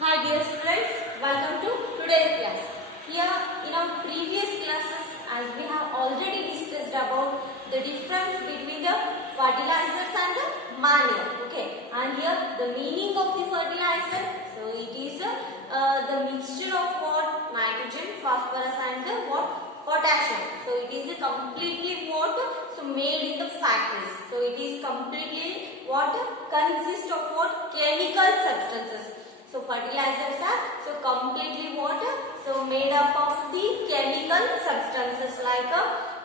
Hi dear students, welcome to today's class. Here in our previous classes, as we have already discussed about the difference between the fertilizers and the manure. Okay, and here the meaning of the fertilizer. So it is the mixture of what? Nitrogen, phosphorus and the what? Potassium. So it is completely what? So made in the factories. So it is completely what? Consists of what? Chemical substances. So fertilizers are completely water, so made up of the chemical substances like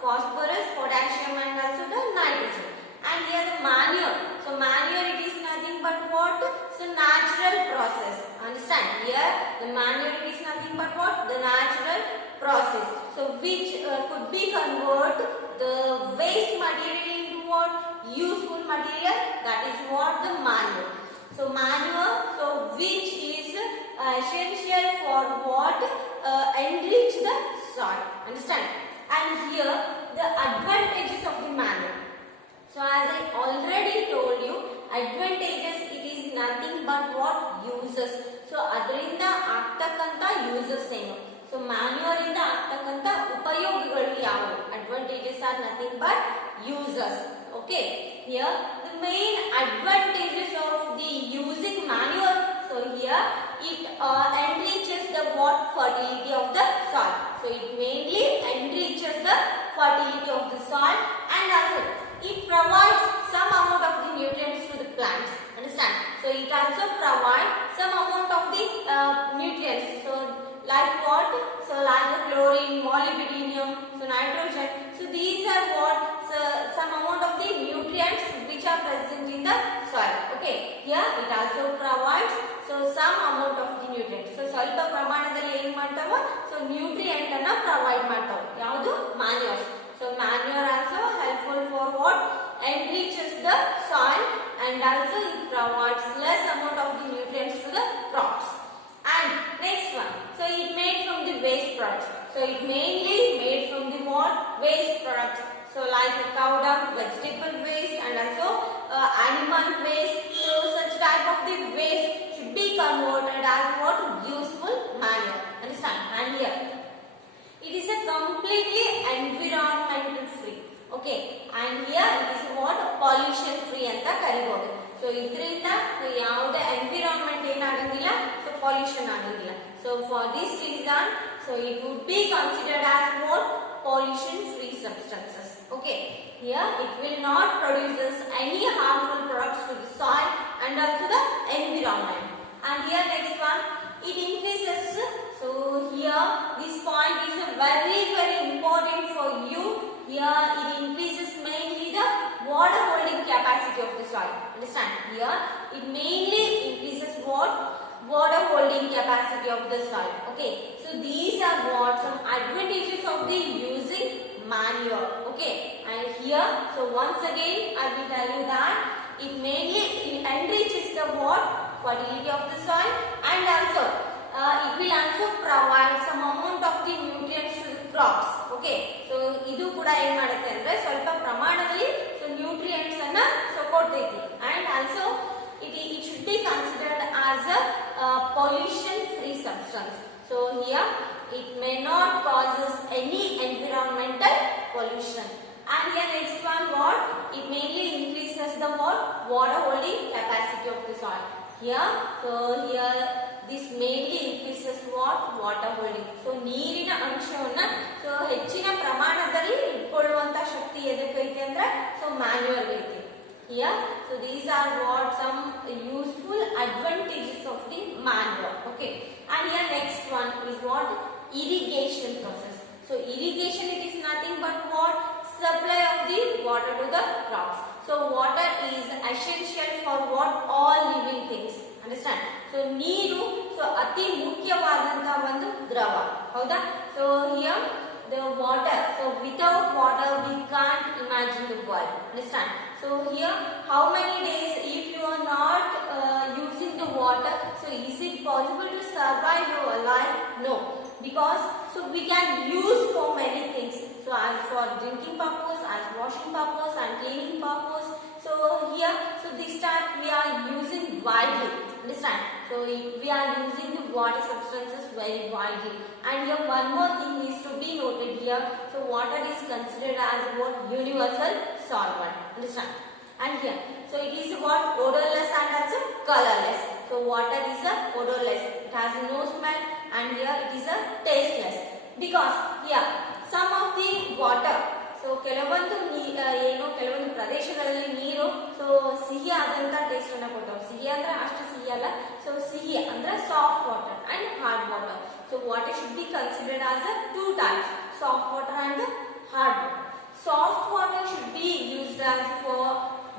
phosphorus, potassium and also the nitrogen. And here the manure. So manure it is nothing but what? So natural process. Understand? Here the manure it is nothing but what? The natural process. So which could be convert the waste material into what? Useful material. That is what the manure. So manure, so which is essential for what? Enrich the soil. Understand? And here the advantages of the manure. So as I already told you, advantages it is nothing but what? Uses. So ಅದರಿಂದ ಆಗ್ತಕ್ಕಂತ uses ಏನು? So manure ಇಂದ ಆಗ್ತಕ್ಕಂತ ಉಪಯೋಗಗಳು ಯಾವುವು? Advantages are nothing but uses. Okay. Here the main advantages of the using manure. So here it enriches the what? Fertility of the soil. So it mainly enriches the fertility of the soil and also it provides some amount of the nutrients to the plants. Understand? So it also provides some amount of the nutrients. So like what? So like the chlorine, molybdenum, so nitrogen. So these are what? So some amount of the nutrients which are present in the soil. Okay. Here it also provides so some amount of the nutrients. So ಸ್ವಲ್ಪ ಪ್ರಮಾಣದಲ್ಲಿ ಏನು ಮಾಡ್ತಾವ? So nutrient ಅನ್ನು provide ಮಾಡ್ತಾವ. ಯಾವುದು? Manure. So manure also helpful for what? Enriches the soil and also it provides less amount of the nutrients to the crops. And next one. So it made from the waste products. So it mainly made from the what? Waste products. So like cow dung, vegetable waste and also animal waste. So such type of the waste should be converted as what? Useful manure. Understand? And here it is a completely environmental free. Okay. And here it is what? Pollution free anta ಕರಿಬಹುದು. So ಇದರಿಂದ ಯಾವುದೇ environment ಏನಾಗಂಗಿಲ್ಲ. So pollution ಆಗಂಗಿಲ್ಲ. So for this reason, so it would be considered as what? Pollution free substances. Okay. Here it will not produce any harmful products to the soil and also the environment. And here next one, it increases. So here this point is very important for you. Here it increases mainly the water holding capacity of the soil. Understand? Here it mainly increases what? Water holding capacity of the soil. Okay. So these are what? Some advantages of the using manure. Okay. And here, so once again I will tell you that it mainly enriches the what? Fertility of the soil and also it will also provide some amount of the nutrients to the crops. Okay. So ಇದು ಕೂಡ ಏನು ಮಾಡುತ್ತೆ ಅಂದ್ರೆ ಸ್ವಲ್ಪ ಪ್ರಮಾಣದಲ್ಲಿ so nutrients ಅನ್ನ ಕೊಡ್ತೈತಿ and also it should be considered as a pollution free substance. So here it may not causes any environmental pollution. And here next one what? It mainly increases the what? Water holding capacity of the soil. Here, so here this mainly increases what? Water holding. So ನೀರಿನ ಅಂಶವನ್ನ so ಹೆಚ್ಚಿನ ಪ್ರಮಾಣದಲ್ಲಿ ಇಟ್ಕೊಳ್ಳುವಂತ ಶಕ್ತಿ ಎದಕ್ಕೈತೆ ಅಂದ್ರೆ so manure ಐತಿ. Here, so these are what? Some useful advantages of the manure. Okay. And here next one is what? Irrigation process. So irrigation it is nothing but what? Supply of the water to the crops. So water is essential for what? All living things. Understand? So ನೀರು so ಅತಿ ಮುಖ್ಯವಾದಂತ ಒಂದು ದ್ರವ. ಹೌದಾ? So here the water. So without water we can't imagine the world. Understand? So here how many days if you are not using the water, so is it possible to survive your life? No. Because so we can use for many things. So as for drinking purpose, as washing purpose and cleaning purpose. So here, so this type we are using widely. Understand? So we are using the water substances very widely. And here one more thing needs to be noted here. So water is considered as what universal solvent. Understand? And here, so it is what odorless and also colorless. So water is a odorless. It has no smell, and here it is a tasteless. Because here some of the water. So ಕೆಲವೊಂದು ಕೆಲವೊಂದು ಪ್ರದೇಶಗಳಲ್ಲಿ ನೀರು so ಸಿಹಿ ಆದಂತ taste ಅನ್ನ ಕೊಡ್ತಾವೆ. ಸಿಹಿ ಅಂದ್ರೆ ಅಷ್ಟು ಸಿಹಿ ಅಲ್ಲ. ಸೊ ಸಿಹಿ ಅಂದ್ರೆ soft water and hard water. So water should be considered as a two types, soft water and hard water. Soft water should be used as for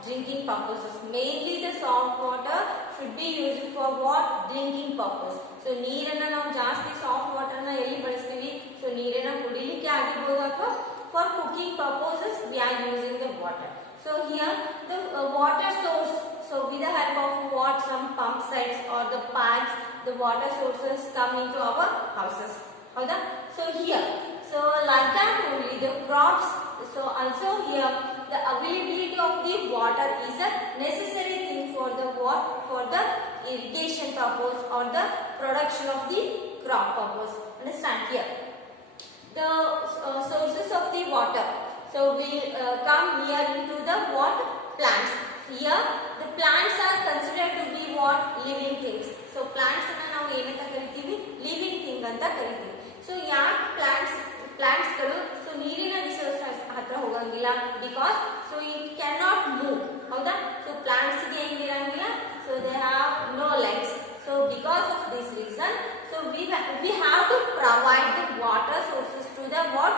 drinking purposes. Mainly the soft water should be used for what? Drinking purpose. So ನೀರನ್ನ ನಾವು ಜಾಸ್ತಿ soft water ನ ಎಲ್ಲಿ ಬಳಸ್ತೀವಿ? So ನೀರನ್ನ ಕುಡಿಲಿಕ್ಕೆ ಆಗಿರಬಹುದು ಅಥವಾ for cooking purposes we are using the water. So here the water source. So with the help of what? Some pump sets or the pipes, the water sources come into our houses. Howda? So here, so like that only the crops. So also here the availability of the water is a necessary thing for the what? For the irrigation purpose or the production of the crop purpose. Understand here? The sources of the water. So we come near into the what? Plants. Here the plants are considered to be what? Living things. So plants ಅನ್ನು ನಾವು ಏನಂತ ಕರಿತೀವಿ? Living thing ಅಂತ ಕರಿತೀವಿ. So ಯಾಕೆ plants ಗಳು so ನೀರಿನ resources ಹತ್ರ ಹೋಗಂಗಿಲ್ಲ? Because so it cannot move ಮೂವ್. ಹೌದಾ? ಸೊ ಪ್ಲಾಂಟ್ಸ್ ಗೆ ಏನಿರಂಗಿಲ್ಲ? So they have no legs. So because of this reason, so we have to provide the water sources to the what?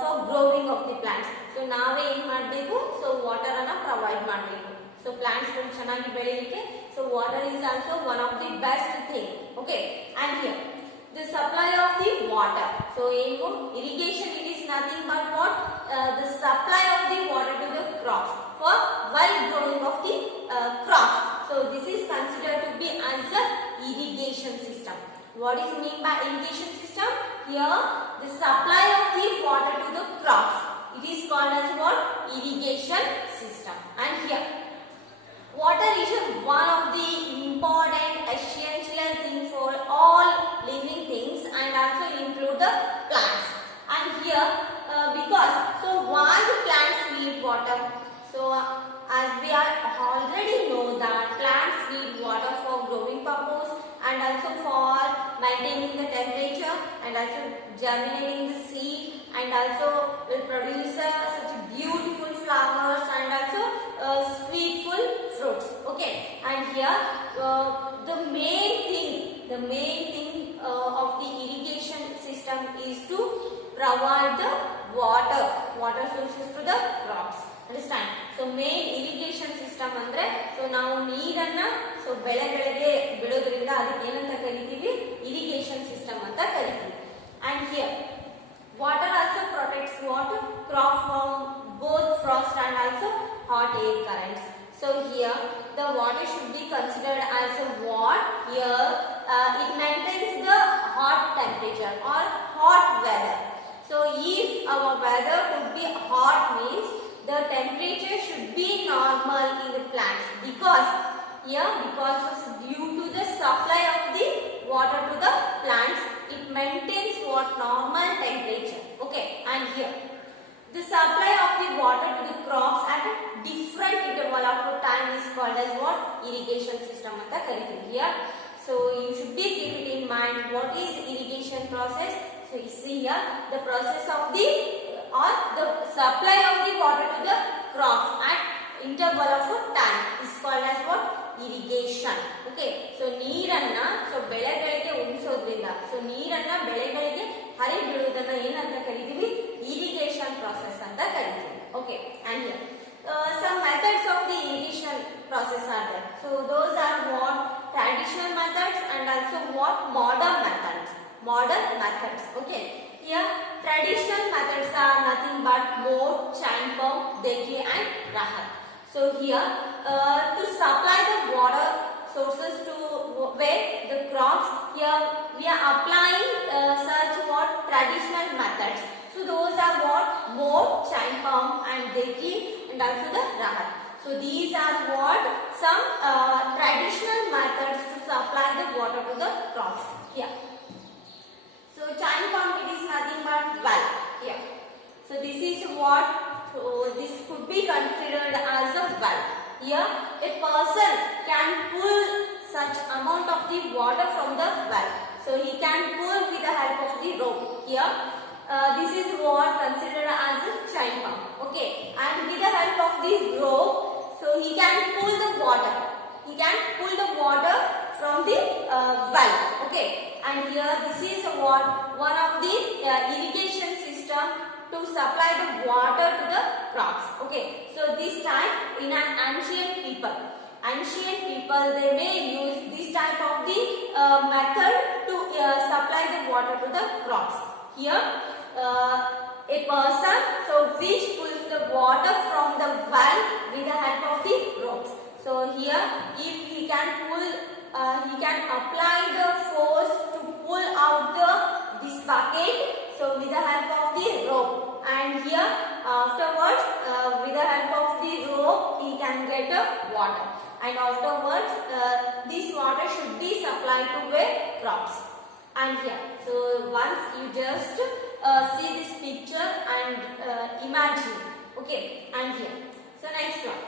For growing of the plants. So ನಾವೇ ಏನು ಮಾಡಬೇಕು? So water ಅನ್ನ provide ಮಾಡಬೇಕು. So plants ಗಳು ಚೆನ್ನಾಗಿ ಬೆಳೆಯಲಿಕ್ಕೆ so water is also one of the best thing. Okay, and here the supply of the water. So ಏನು? Irrigation, it is nothing but what? The supply of the water to the crops for while growing of the crops. So this is considered to be as a irrigation system. What is mean by irrigation system? Here the supply of the water to the crops. It is called as what? Irrigation system. And here water is one of the important essential thing for all living things and also include the plants. And here because so why the plants need water? So as we are already know that plants need water for growing purpose and also for maintaining the temperature and also germinating the seed and also will produce such beautiful flowers and also sweetful fruits. Okay, and here the main thing of the irrigation system is to provide the water sources to the crops. Understand? So main irrigation system ಅಂದ್ರೆ so ನಾವು ನೀರನ್ನ so ಬೆಳೆಗಳಿಗೆ ಬಿಡೋದ್ರಿಂದ ಅದಕ್ಕೆ ಏನಂತ ಕರಿತೀವಿ? Irrigation system ಅಂತ ಕರಿತೀವಿ. And here water also protects what? Crop from both frost and also hot air currents. So here the water should be considered as a what? Here it maintains the hot temperature or hot weather. So if our weather could be hot means the temperature should be normal in the plants because due to the supply of the water to the plants it maintains what? Normal temperature. Okay, and here the supply of the water to the crops at a different interval of time is called as what? Irrigation system anta kariತೀವಿ. Here so you should be keep it in mind what is irrigation process. So you see here the process of the or the supply of the water to the crops at interval of time is called as what? Irrigation. Okay, so ನೀರನ್ನ so ಬೆಳೆಗಳಿಗೆ ಉಣಿಸೋದ್ರಿಂದ so ನೀರನ್ನ ಬೆಳೆಗಳಿಗೆ ಹರಿ ಬಿಡುವುದನ್ನ ಏನಂತ ಕರಿತೀವಿ? Irrigation process ಅಂತ ಕರಿತೀವಿ. Okay, and here some methods of the irrigation process are there. So those are what? Traditional methods and also what? Modern methods. Okay, here traditional methods are nothing but moat, chain pump, dekhi and rahat. So here to supply the water sources to where the crops, here we are applying such what? Traditional methods. So those are what? Moat, chain pump and dekhi and also the rahat. So these are what? Some traditional methods to supply the water to the crops here. So giant pump, it is nothing but valve here. So this is what, so this could be considered as a valve. Here a person can pull such amount of the water from the valve. So he can pull with the help of the rope here. This is what considered as a giant pump. Okay, and with the help of the rope, so he can pull the water. He can pull the water from the valve. Okay, and here this is what one of the irrigation system to supply the water to the crops. Okay, so this time in an ancient people they may use this type of the method to supply the water to the crops. Here a person so which pulls the water from the valve with the help of the ropes. So here if he can pull, he can apply the force to pull out this bucket, so with the help of the rope, and here afterwards with the help of the rope he can get the water, and afterwards this water should be supplied to the crops. And here, so once you just see this picture and imagine. Okay, and here, so next one.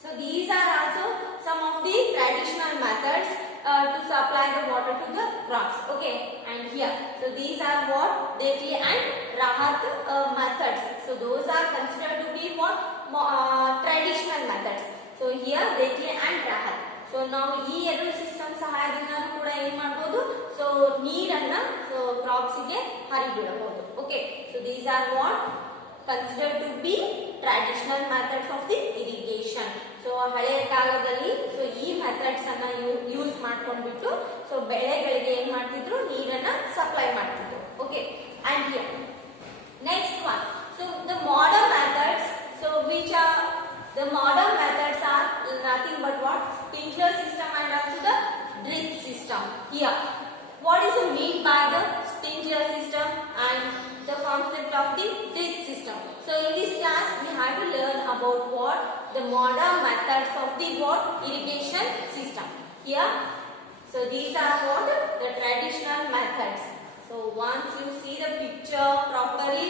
So these are also some of the traditional methods to supply the water to the crops. Okay, and here, so these are what Dekli and Rahat methods. So those are considered to be what traditional methods. So here Dekli and Rahat. So now ಈ ಎರಡು system ಸಹಾಯದಿಂದನೂ ಕೂಡ ಏನು ಮಾಡಬಹುದು, so ನೀರನ್ನ so crops ಗೆ ಹರಿಬಿಡಬಹುದು. Okay, so these are what considered to be traditional methods of the irrigation. So ಹಳೆಯ ಕಾಲದಲ್ಲಿ ಸೊ ಈ ಮೆಥಡ್ಸ್ ಅನ್ನ ಯೂಸ್ ಮಾಡ್ಕೊಂಡ್ಬಿಟ್ಟು ಸೊ ಬೆಳೆಗಳಿಗೆ ಏನ್ ಮಾಡ್ತಿದ್ರು, ನೀರನ್ನ ಸಪ್ಲೈ ಮಾಡ್ತಿದ್ರು. Okay, and here next one, so the modern methods, so which are the modern methods are nothing but what sprinkler system and also the drip system. Here what is the mean by the sprinkler system and the concept of the drip system. So in this class we have to learn about what the modern methods of the what irrigation system. Here, so these are what the traditional methods. So once you see the picture properly,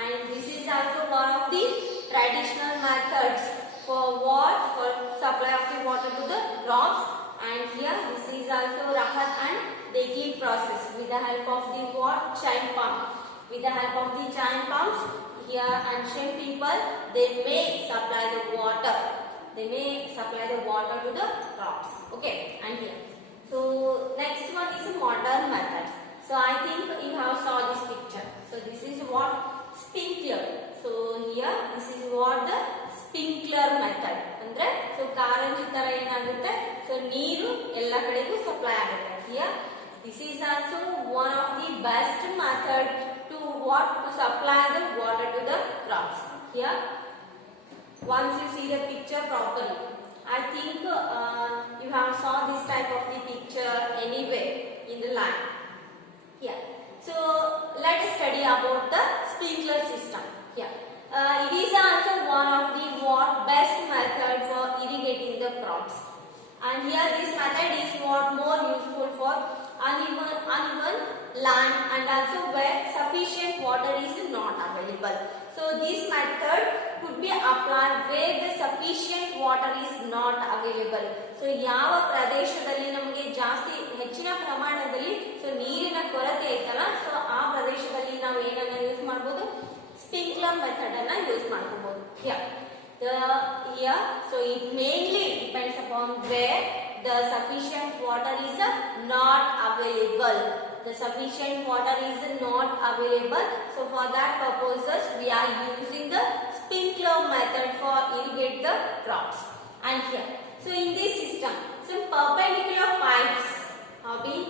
and this is also one of the traditional methods for what, for supply of the water to the crops. And here this is also Rahat and Dekli process with the help of the what giant pump. With the help of the giant pumps, here ancient people they may supply the water. They may supply the water to the crops. Okay, and here, so next one is a modern method. So I think you have saw this picture. So this is what sprinkler. So here this is what the sprinkler method. ಅಂದ್ರೆ so ಕಾರಂಜಿ ತರ ಏನಾಗುತ್ತೆ, so ನೀರು ಎಲ್ಲ ಕಡೆಗೂ supply ಆಗುತ್ತೆ. Here this is also one of the best method to what, to supply the water to the crops. Here once you see the picture properly, I think you have saw this type of the picture anyway in the line. Here, so let us study about the sprinkler system. Here it is also one of the what best method for irrigating the crops, and here this method is what more useful for uneven land and also where sufficient water is not available. So this method could be applied where the sufficient water is not available. So ಯಾವ ಪ್ರದೇಶದಲ್ಲಿ ನಮಗೆ ಜಾಸ್ತಿ ಹೆಚ್ಚಿನ ಪ್ರಮಾಣದಲ್ಲಿ so ನೀರಿನ ಕೊರತೆ ಐತಲ್ಲ, so ಆ ಪ್ರದೇಶದಲ್ಲಿ ನಾವು ಏನನ್ನ ಯೂಸ್ ಮಾಡಬಹುದು, ಸ್ಪ್ರಿಂಕ್ಲರ್ ಮೆಥಡ್ ಅನ್ನ ಯೂಸ್ ಮಾಡಬಹುದು. Here so it mainly depends upon where the sufficient water is not available. The sufficient water is not available, so for that purposes we are using the sprinkler method for irrigate the crops. And here, so in this system some perpendicular pipes have been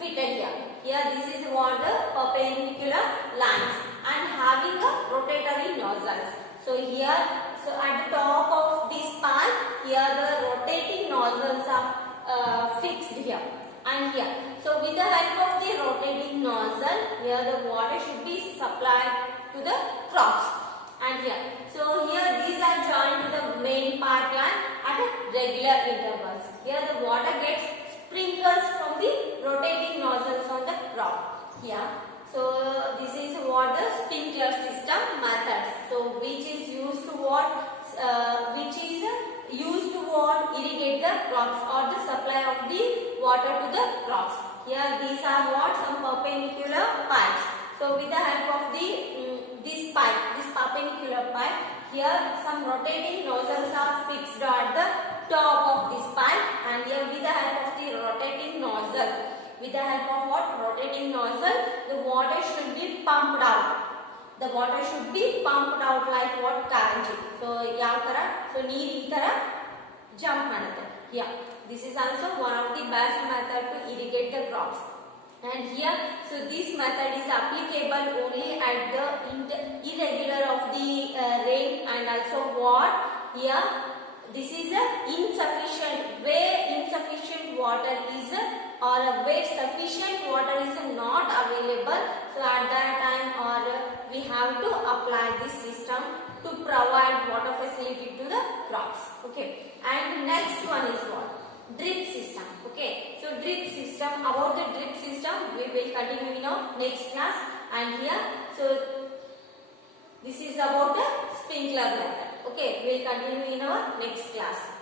fitted here. Here this is what the perpendicular lines and having a rotatory nozzles. So here, so at the top of this pipe, here the rotating nozzles are fixed here and here. So with the help of the rotating nozzle, here the water should be supplied to the crops. And here, so here these are joined to the main pipeline at regular intervals. Here the water gets sprinkles from the rotating nozzles on the crop. Here, so this is what the sprinkler system method. So which is used to irrigate the crops or the supply of the water to the crops. Here these are what some perpendicular pipes. So with the help of the this perpendicular pipe, here some rotating nozzles are fixed at the top of this pipe, and here with the help of the rotating nozzle, with the help of what rotating nozzle, the water should be pumped out. The water should be pumped out like what karanji. So yav tara, so neer ee tara jump manutte. Yeah, this is also one of the best method to irrigate the crops. And here, so this method is applicable only at the irregular of the rain, and also what here this is a insufficient, where insufficient water is or where sufficient water is not available. So at that time we have to apply this system to provide water facility to the crops. Okay, and next one is what? Drip system. Okay, so drip system, about the drip system we will continue in our next class. And here, so this is about the sprinkler method. Okay, we will continue in our next class.